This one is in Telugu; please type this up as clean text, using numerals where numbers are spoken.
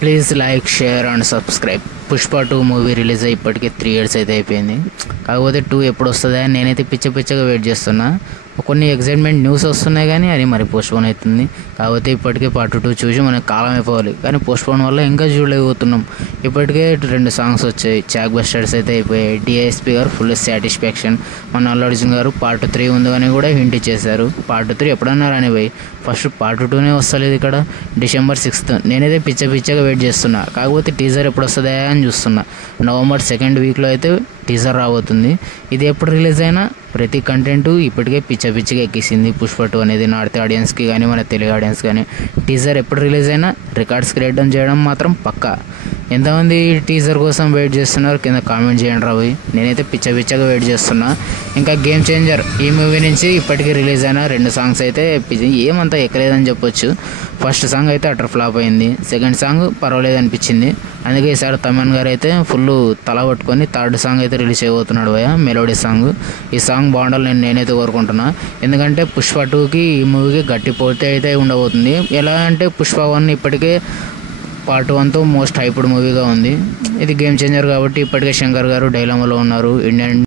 Please like, share and subscribe. Pushpa 2 movie release అయ్యి ఇప్పటికే 3 years అయితే అయిపోయింది. కాకపోతే 2 ఎప్పుడు వస్తుందా అని నేనైతే పిచ్చగా వెయిట్ చేస్తున్నా. కొన్ని ఎగ్జైట్మెంట్ న్యూస్ వస్తున్నాయి కానీ అది మరి పోస్ట్పోన్ అవుతుంది. కాకపోతే ఇప్పటికే పార్ట్ 2 చూసి మనకు కాలం అయిపోవాలి, కానీ పోస్ట్పోన్ వల్ల ఇంకా చూడలేకపోతున్నాం. ఇప్పటికే 2 సాంగ్స్ వచ్చాయి, చాక్ బస్టర్స్ అయితే అయిపోయాయి. డిఎస్పీ గారు ఫుల్ సాటిస్ఫాక్షన్. మన అల్లు అర్జున్ గారు పార్ట్ 3 ఉంది కానీ కూడా హింట్ ఇచ్చేశారు. పార్ట్ 3 ఎప్పుడన్నా రానిపోయి, ఫస్ట్ పార్ట్ 2నే వస్తలేదు ఇక్కడ. December 6th నేనైతే పిచ్చగా వెయిట్ చేస్తున్నా. కాకపోతే టీజర్ ఎప్పుడు వస్తుందా అని చూస్తున్నా. November 2nd వీక్లో అయితే టీజర్ రాబోతుంది. ఇది ఎప్పుడు రిలీజ్ అయినా ప్రతి కంటెంట్ ఇప్పటికే పిచ్చగా ఎక్కిసింది. పుష్ప 2 అనేది నార్త్ ఆడియన్స్కి కానీ మన తెలుగు ఆడియన్స్ కానీ టీజర్ ఎప్పుడు రిలీజ్ అయినా రికార్డ్స్ క్రియేట్ చేయడం మాత్రం పక్కా. ఎంతమంది టీజర్ కోసం వెయిట్ చేస్తున్నారు కింద కామెంట్ చేయండి రాబోయ్. నేనైతే పిచ్చగా వెయిట్ చేస్తున్నా. ఇంకా గేమ్ చేంజర్ ఈ మూవీ నుంచి ఇప్పటికీ రిలీజ్ అయిన 2 సాంగ్స్ అయితే ఏమంతా ఎక్కలేదని చెప్పొచ్చు. ఫస్ట్ సాంగ్ అయితే అటర్ ఫ్లాప్ అయింది, సెకండ్ సాంగ్ పర్వాలేదు అనిపించింది. అందుకే ఈసారి తమన్ గారు అయితే ఫుల్ తల పట్టుకొని 3rd సాంగ్ అయితే రిలీజ్ చేయబోతున్నాడు భయ, మెలోడీ సాంగ్. ఈ సాంగ్ బాగుండాలని నేనైతే కోరుకుంటున్నా. ఎందుకంటే పుష్ప 2కి ఈ మూవీకి గట్టి పోటీ అయితే ఉండబోతుంది. ఎలా అంటే పుష్ప 1 ఇప్పటికే పార్ట్ 1తో మోస్ట్ హైప్డ్ మూవీగా ఉంది. ఇది గేమ్ చేంజర్ కాబట్టి ఇప్పటికే శంకర్ గారు డైలామాలో ఉన్నారు. ఇండియన్